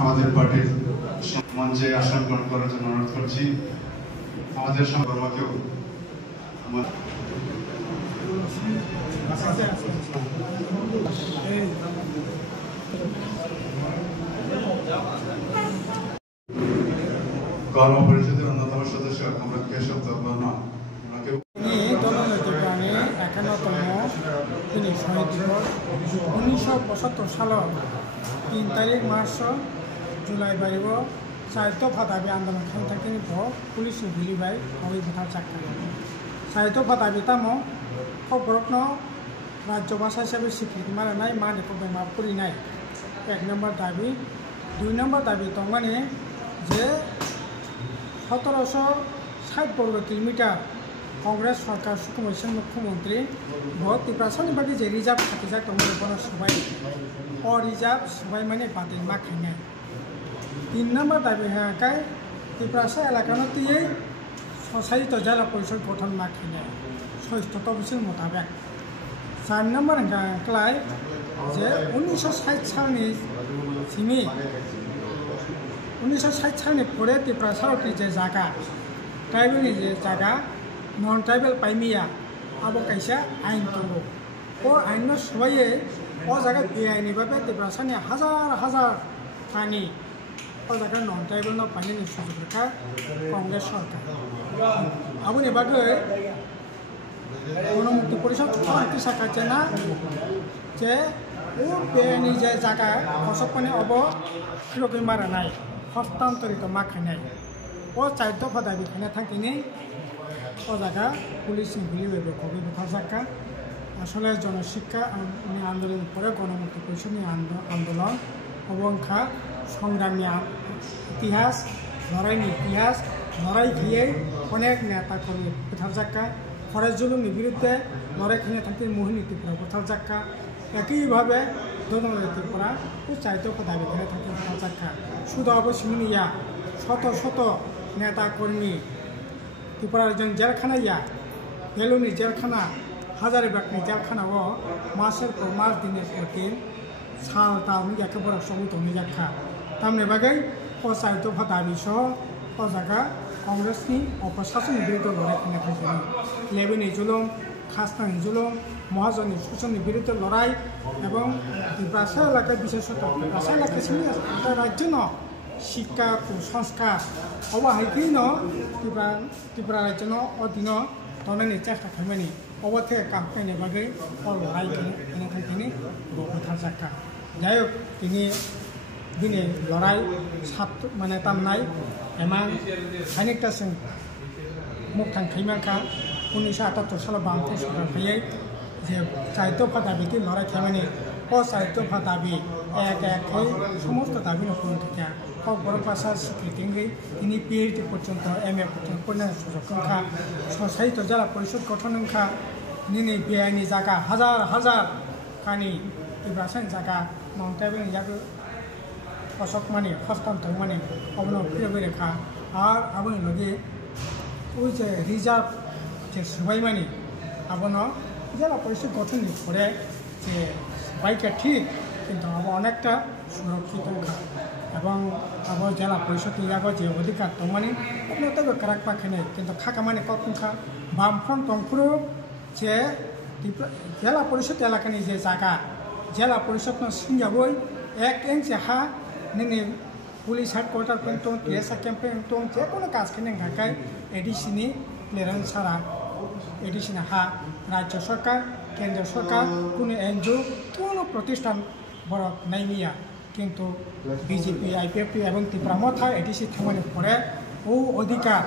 আমাদের পার্টির মঞ্চে আসন গ্রহণ করার জন্য অনুরোধ করছি। আমাদের সংগঠনকেও কর্মপরিষদের অন্যতম সদস্য কমরেড কেশব বর্মা ওনাকে দলনৈতিক প্রাণী ৫১তম তিনি শহীদ দিবস ১৯৭৫ সালৰ ৩ তাৰিখ মাৰ্চ জুলাই বাৰিব সাহিত্য ফাদাবি আন্দোলন খানি পুলিশ গুলিবাই হবি ভোটার চাকরি সাহিত্য ফাদাবি তামো খবরত্ন রাজ্য ভাষা হিসাবে স্বীকৃতি মারানাই मा देखो बेमा पुरिनाय ১ নম্বর দাবি ২ নম্বর দাবি তমানে যে ১৭৬০ বর্গ কিলোমিটার কংগ্রেস সরকার সুকুমার মুখ্যমন্ত্রী ত্রিপুরাসানি বাকি যে রিজার্ভ থাকি যা তমন সবাই অরিজার্ভ সবাই মানে বাতিল मा খাইনাय ৩ নম্বর দাবি হাকায় ত্রিপুরাসা এলাকানো দিয়ে স্বশাসিত জেলা পরিষদ গঠন मा খাইনাय ৬০ তফসিল মোতাবেক ৪ নম্বর ক্লাই যে ১৯৬০ সালनि सिमी ১৯৬০ সালनि পরে ত্রিপুরাসারটি যে জায়গা ট্রাইবেলनि যে জায়গা নন ট্রাইবেল পাইमिया आबो कैसा आइन दङ ओ आइन सबायै ओ जायगा बेआइनि भाबे त्रिपुरासानि हाजार हाजार थानि ओ जायगा नन ट्राइबल न पाइनि सुजुग रेखा कांग्रेस सरकार आबोनि बागै गणमुक्ति परिषद शांति शाखा जेना जे ओ बेआइनि जे जायगा फसकपनि अब खिरगै मारानाय हस्तांतरित मा खायनाय ओ चाइद फदाबि खाना थांकिनि ओ जायगा पुलिस गुलिबाय कबि बुथारजाका আসলে জনশিক্ষা আন্দোলনের পরে গণমুক্তি পরিষদের আন্দোলন অবংখা সংগ্রামী ইতিহাস লড়াইনি ইতিহাস লড়াই খেয়ে অনেক নেতা কর্মী বুথারজাকা ফরেস্ট জুলুমनि বিরুদ্ধে লড়াই খেয়ে থাকতে মোহিনী ত্রিপুরা বুথারজাকা একইভাবে দলনৈতিক ত্রিপুরা চাইতে দাবি করে থাকে বুথারজাকা শুধু অবশ্যই শত শত নেতা কর্মী ত্রিপুরার जों जेलखानाया बेलुनि जेलखाना हाजारीबागनि जेलखानाव मासेर पर मास दिने दिन साल तालनि एकेबारे समितनि जाखा तामनि बागै साहित्य फादाबि सह ओ जायगा कांग्रेसनि अपशासननि बिरुद्धे लड़ाई खालामनाय थांखिनि लेबुनि जुलुम खासतानि जुलुम महाजननि शोषणनि बिरुद्धे लड़ाई एवं ত্রিপুরা एलाका विशेषतः ত্রিপুরা एलाका राज्य शिक्षा कुसंस्कार अवहायन त्रिपुरा राज्य अधीन तनानि चेष्टा खालामनानै अबथे कामफैनाय बागै लड़ाई खालामनो थांखिनि बुथारजाका जायक दिनै लड़ाई माने तामनाय एमान खानिकतासिम मुक्तां खालामनायखा 1978 सालाव बामफोर सरकार फैयै जे साहित्य फादाबि लड़ाई खालामनानै ओ साहित्य फादाबि एक एकै समस्त दाबि नखरनि थाखाय बर' भाषा स्वीकृति তিনি পিএইচডি পর্যন্ত এমএ পর্যন্ত পড়ার সুযোগ সংখ্যা স্বশাসিত জেলা পরিষদ গঠন সংখ্যা নিনি বেআইনি জায়গা হাজার হাজার কানি ত্রিপুরাসানি জায়গা নন ট্রাইবেল জায়গা অশোক মানে হস্তান্তর মানে অবনব ফিরে রেখা আর আবনি লগে ওই যে রিজার্ভ যে সবাই মানে আবন জেলা পরিষদ গঠনের পরে যে সবাইকে ঠিক কিন্তু আবার অনেকটা সুরক্ষিত এবং আবো জেলা পরিষদ ইয়াগো যে অধিকার তমানি আপনাদের কারাক পাখানে কিন্তু খাকা মানে কতখা বামফ্রন তংফুরু যে জেলা পরিষদ এলাকানি যে জায়গা জেলা পরিষদ সিংজাবই 1 ইঞ্চি হা নিনি পুলিশ হেডকোয়ার্টার পেন্টন পিএসআ ক্যাম্পেন যে কোনো কাজ খেনে ঢাকায় এডিসিনি ক্লিয়ারেন্স ছাড়া এডিসিনি হা রাজ্য সরকার কেন্দ্র সরকার কোনো এনজিও কোনো প্রতিষ্ঠান বড় নাইমিয়া কিন্তু বিজেপি আইপিএফটি এবং ত্রিপুরা মথা এডিসি থামানোর পরে ও অধিকার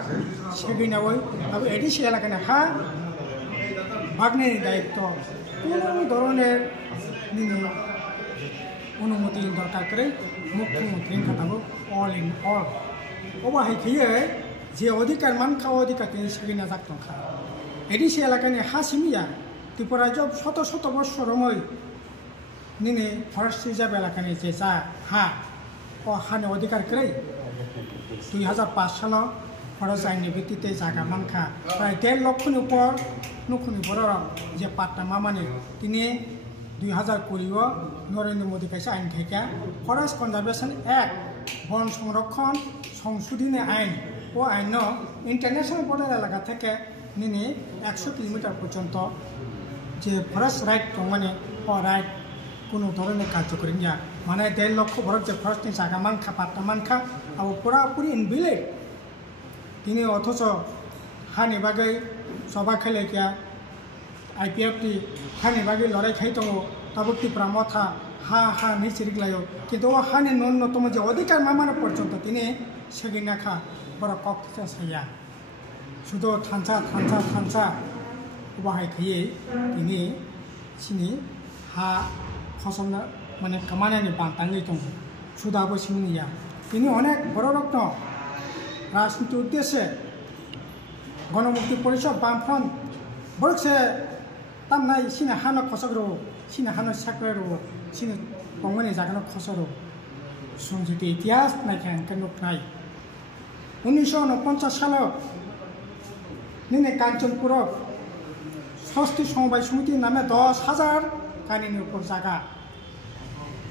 সেগিনাবই তবে এডিসি এলাকায় হা বাগনের দায়িত্ব কোনো ধরনের অনুমতি দরকার করে মুখ্যমন্ত্রী খাতাবো অল ইন অল অবাহাই খেয়ে যে অধিকার মানখা অধিকার তিনি সেগিনা যাকতখা এডিসি এলাকায় হা সিমিয়া ত্রিপুরা রাজ্য শত শত বৎসরময় নিনে ফরেস্ট রিজার্ভ এলাকানি যে যা হা ও হানি অধিকার করে 2005 সাল ফরেস্ট আইনनि ভিত্তিতে জায়গা মানখা প্রায় 1.5 লক্ষनि উপর নখনি বড় যে পাট্টা মামানি তিনি 2020 নরেন্দ্র মোদী কাছে আইন থেকে ফরেস্ট কনজারভেশন অ্যাক্ট বন সংরক্ষণ সংশোধনী আইন ও আইন ইন্টারন্যাশনাল বর্ডার এলাকা থেকে নিয়ে 100 কিলোমিটার পর্যন্ত যে ফরেস্ট রাইট দं মানে রাইট কোনো ধরনের কার্যকরী নিয়া মানে 1.5 লক্ষ বরফ যে ফরেস্টনি জায়গা মানখা পাট্টা মানখা আর পুরাপুরি ইনভিলেজ তিনি অথচ হানি বাগै সভা খেলাইয়া IPFT হানি বাগै লড়াই খাই দङ তাবো ত্রিপুরা মথা হা নি চিরিগলাयो কিন্তু ও হানি ন্যূনতম যে অধিকার মামানো পর্যন্ত তিনি সেগিনাখা বড় কক্ষে সাইয়া শুধু থানসা বাহাই খাইয়ে তিনি সিনি হা ফসল মানে কামানাनि बांटाङै दङ सुदाबो सिमनिया তিনি অনেক বড় রত্ন রাজনীতি উদ্দেশ্যে গণমুক্তি পরিষদ বামফ্রন্ট বরকসে তামনাই সিনে হানো খসগ্রো সিনে হানো সাকরেরো সিনে বংমানি জাগানো খসরো সংযুক্ত ইতিহাস নাইখান কানুকনাই 1949 সালে নিনে কাঞ্চনপুর ষষ্ঠী সমবায় সমিতি নামে 10,000 কানিনি উপর জায়গা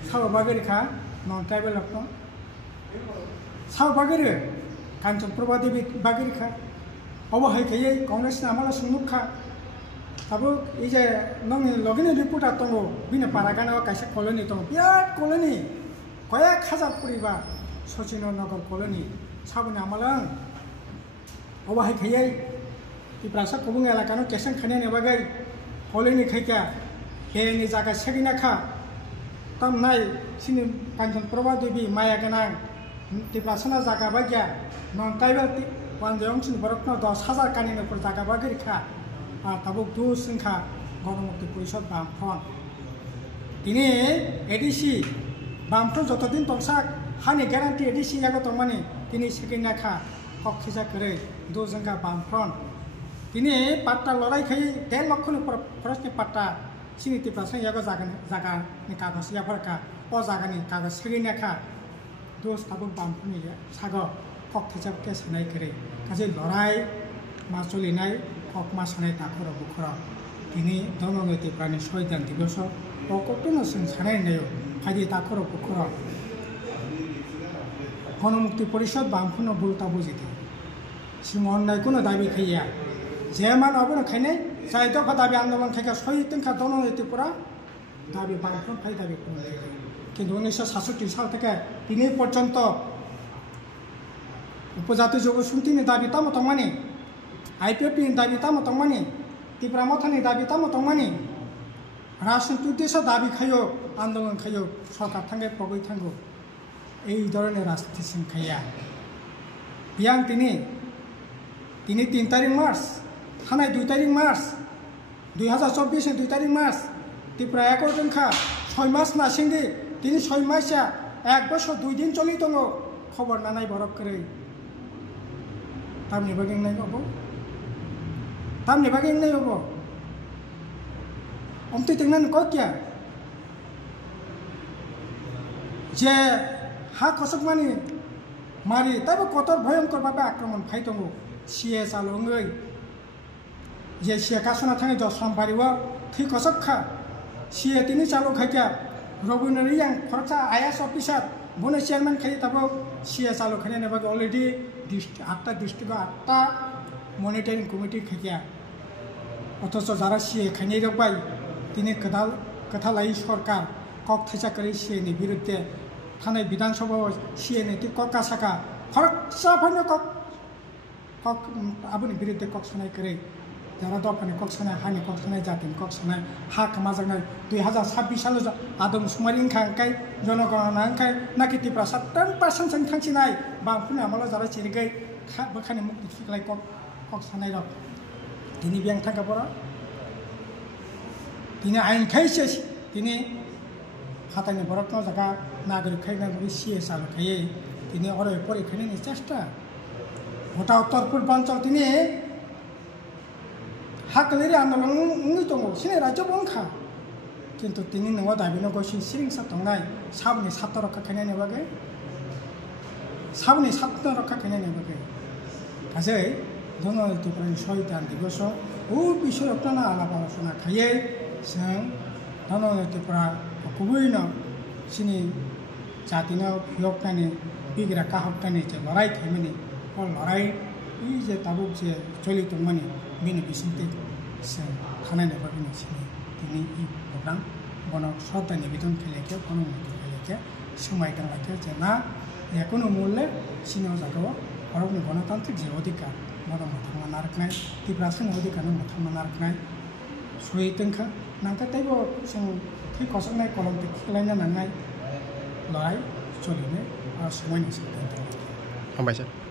সাও বাগেরিখা নন ট্রাইবেল রত্ন সাও বাগেরি কাঞ্চনপুর বাগেরিখা অবহাই খাইয়ে কংগ্রেস আমলা সুনুখা তাবো এই যে নং লগিনি রিপোর্টার দङ বিনে পারাগানাव কাইसे কলোনি दङ বিরাট কলোনি কয়েক হাজার পরিবার সচিননগর কলোনি সাবনি আমলাं অবহাই খাইয়ে ত্রিপুরা কবুং এলাকাनो কেসন খানিयानि बागै कलोनि खाइका बेनि जागा सेगिनाखा तामनाय सिनि काঞ্চনপুর देवी माया गोनां ত্রিপুরা जागा बागिया नन ट्राइबेल वानजों सिनि बरकनो 10,000 कानिनोफोर जागा बागिरिखा ताबुक दुसंखा गणमुक्ति परिषद बामफ्रन्ट दिनै एडिसि बामफ्रन्ट जतदिन दंसाक हानि ग्यारान्टि एडिसि यागो दंमानि दिनै सेगिनाखा कक्षिजा करे दुजंखा बामफ्रन्ट दिनै पाट्टा लड़ाई खाई 1.5 लक्षनि फरेस्टनि पाट्टा सिनि त्रिपुरा यागो जागानि कागज याफोरखा अ जागानि कागज सेगिनाखा दोस ताबुक बामफ्रन्टनि सागो कक्षिजा के सानाय करे काजे लड़ाई मासुलिनाय कक मासानाय दाखर बुखर दिनै दंङो त्रिपुरानि संविधान दिवस अकटनो जों सानायनायाव फायदि दाखर बुखर गणमुक्ति परिषद बामफ्रन्ट बुलता बुजिदे सिं अन्नायखौनो दाबि खाइया जेमान अबनो खायनाय जाय दफा दाबि आन्दोलन खायगा सहितंखा दंङो त्रिपुरा दाबि बामफ्रन्ट फाय दाबि কিন্তু 1967 সাল থেকে দিनै পর্যন্ত উপজাতি জনগোষ্ঠীनि दाबि तामो दंमानि IPFTनि दाबि तामो दंमानि ত্রিপুরা मथानि दाबि तामो दंमानि राजनीति उद्देश्य दाबि खायो आन्दोलन खायो सरकार थांगे पगै थांगो এই ধরনের রাজনীতি সিং খাইয়া বিয়াং তিনি 3 তারিখ মার্চ থানায় 2 তারিখ মার্চ 2024 2 তারিখ মার্চ ত্রিপুরা একরজনখা 6 মাস নাসিংদি তিনি 6 মাসা 1 বছর 2 দিন চলি দङ খবর নানাই বরক করে তামনি বাগিং নাই হবো তামনি বাগিং নাই হবো অমতি তেংনান ককিয়া যে হা খসকমানি মারি তাইবো কতর ভয়ঙ্কর ভাবে আক্রমণ ফাই দङ সিয়ে চালङै যে সিয়ে কাসনা थाङै জসরাম বাড়িও থি খসকখা সিয়ে তিনি চালু খাইকা रबीन्द्र yang खरचा IAS अफिसार बने चेयरमैन खाई तब सीए चालू खाने बागे अलरेडी 8टा डिस्ट्रिक्ट 8टा मनिटरिंग कमिटी खाइया अथच जरा सीए खाने रबाय दिनै कथा लाई सरकार कक थैसा करे सीए नि बिरुद्धे थानाय विधानसभा सीए नि कक साका खरचा फैनो कक आबुनि बिरुद्धे कक सानाय करे जरा दफानि कक सानाय हानि कक सानाय जातिनि कक सानाय हा खामाजोंनाय 2026 साल आदम सुमारिं खांखाय जनगणना खाय नाकि त्रिपुरा 70% जों थांसिनाय बामफ्रन्ट आमला जरा चिरिगै बखानि मुक्ति फिक्लाय कक सानाय रक दिनै बियां थांगा बरा दिनै आइन खायसे दिनै हातानि बरकनो जागा नागरिक खायना सीए चालू खायै दिनै अराय परिखानि चेष्टा गोटा उत्तर पूर्वांचल दिनै हाकलेरि आन्दोलन दङ सिनै राज्य बंखा किन्तु दिनै न'आव दाबिनो गसि सिरिंसा दंनाय साबनि सात रखा खायनायनि बागै साबनि सात रखा खायनायनि बागै गासै दङ ত্রিপুরাनि संविधान दिवस ও বিষয় আপনারা আলাপ আলোচনা খাইয়ে जों दङ ত্রিপুরা गुबैनो सिनि जातिनो फियकनानि bigra kahaptani je lorai themani o lorai i je tabuk je choli tongmani bini bisinte se khanai ne babini sini tini i program bono sota nibeদন kheleke kono mati kheleke সময় টাঙ্গাইতে যে না যে কোনো মূল্যে সিনেও জাগাও ভারতনি গণতান্ত্রিক যে অধিকার মতো মাথামা নারকনাই ত্রিপুরাসিং অধিকার মাথামা নারকনাই সুইতেंखा नांका ताइबो जों थि कसनाय कलमते खेलायना नांनाय लड़ाई चलिनो समयनि सिगां हामबाय सार